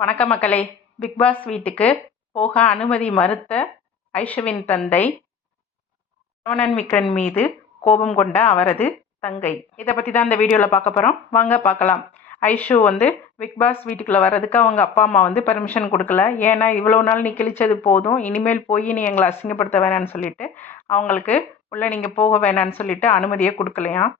வணக்க மக்களே. Big pass வீட்டுக்கு போக அனுமதி மறுத்த ஐஷுவின் தந்தை சரவணன் விக்ரன் மீது கோபம் கொண்ட அவரது தங்கை. இதை பற்றி தான் இந்த வீடியோவில் பார்க்க போகிறோம் வாங்க பார்க்கலாம். ஐஷு வந்து பிக்பாஸ் வீட்டுக்குள்ளே வர்றதுக்கு அவங்க அப்பா அம்மா வந்து பெர்மிஷன் கொடுக்கல. ஏன்னா இவ்வளோ நாள் நீ கிழிச்சது போதும். இனிமேல் போய் நீ எங்களை அசிங்கப்படுத்த வேணான்னு சொல்லிட்டு அவங்களுக்கு உள்ளே நீங்கள் போக வேணான்னு சொல்லிட்டு அனுமதியை கொடுக்கலையாம்.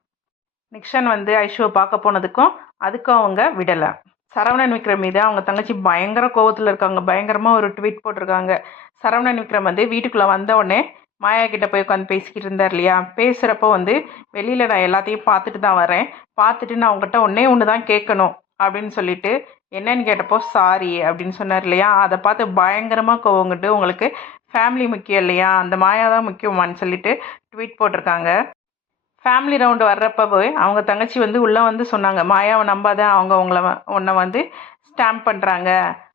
நிக்ஷன் வந்து ஐஷுவை பார்க்க போனதுக்கும் அதுக்கும் அவங்க விடலை. சரவணன் விக்ரம் மீது அவங்க தங்கச்சி பயங்கர கோவத்தில் இருக்காங்க. பயங்கரமாக ஒரு ட்வீட் போட்டிருக்காங்க. சரவணன் விக்ரம் வந்து வீட்டுக்குள்ளே வந்த உடனே மாயா கிட்ட போய் உட்காந்து பேசிக்கிட்டு இருந்தார் இல்லையா? பேசுகிறப்போ வந்து வெளியில் நான் எல்லாத்தையும் பார்த்துட்டு தான் வரேன். பார்த்துட்டு நான் உங்ககிட்ட ஒன்றே ஒன்று தான் கேட்கணும் அப்படின்னு சொல்லிட்டு என்னன்னு கேட்டப்போ சாரி அப்படின்னு சொன்னார் இல்லையா? அதை பார்த்து பயங்கரமாக கோவங்கிட்டு உங்களுக்கு ஃபேமிலி முக்கியம் இல்லையா? அந்த மாயா தான் முக்கியமான்னு சொல்லிட்டு ட்வீட் போட்டிருக்காங்க. ஃபேமிலி ரவுண்டு வர்றப்பவே அவங்க தங்கச்சி வந்து உள்ளே வந்து சொன்னாங்க மாயாவை நம்பாத அவங்க அவங்கள உன்னை வந்து ஸ்டாம்ப் பண்ணுறாங்க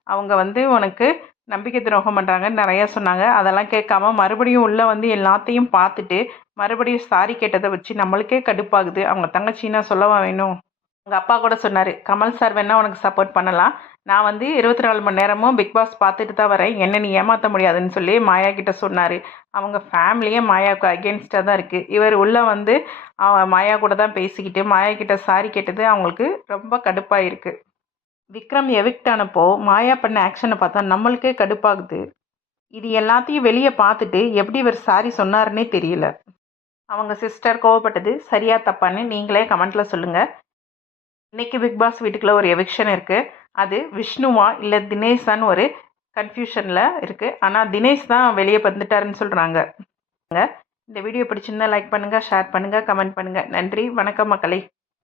அவங்க வந்து உனக்கு நம்பிக்கை துரோகம் பண்ணுறாங்கன்னு நிறையா சொன்னாங்க. அதெல்லாம் கேட்காம மறுபடியும் உள்ளே வந்து எல்லாத்தையும் பார்த்துட்டு மறுபடியும் சாரி கேட்டதை வச்சு நம்மளுக்கே கடுப்பாகுது. அவங்க தங்கச்சின்னா சொல்லவா வேணும்? அவங்க அப்பா கூட சொன்னார் கமல் சார் வேணால் உனக்கு சப்போர்ட் பண்ணலாம். நான் வந்து இருபத்தி நாலு மணி நேரமும் பிக் பாஸ் பார்த்துட்டு தான் வரேன். என்ன நீ ஏமாற்ற முடியாதுன்னு சொல்லி மாயா கிட்ட சொன்னார். அவங்க ஃபேமிலியே மாயாவுக்கு அகேன்ஸ்டாக தான் இருக்குது இவர் உள்ளே வந்து மாயா கூட தான் பேசிக்கிட்டு மாயா கிட்ட சாரி கேட்டது அவங்களுக்கு ரொம்ப கடுப்பாக இருக்குது விக்ரம் எவிக்ட் ஆனப்போ மாயா பண்ண ஆக்ஷனை பார்த்தா நம்மளுக்கே கடுப்பாகுது. இது எல்லாத்தையும் வெளியே பார்த்துட்டு எப்படி இவர் சாரி சொன்னாருன்னே தெரியல. அவங்க சிஸ்டர் கோவப்பட்டது சரியா தப்பான்னு நீங்களே கமெண்ட்டில் சொல்லுங்கள் இன்றைக்கி பிக் பாஸ் ஒரு எவிக்ஷன் இருக்குது அது விஷ்ணுவா இல்லை தினேஷான்னு ஒரு கன்ஃபியூஷனில் இருக்குது ஆனால் தினேஷ் தான் வெளியே வந்துட்டாருன்னு சொல்கிறாங்க இந்த வீடியோ பிடிச்சிருந்தா லைக் பண்ணுங்கள் ஷேர் பண்ணுங்கள் கமெண்ட் பண்ணுங்கள் நன்றி வணக்கம் மக்களை.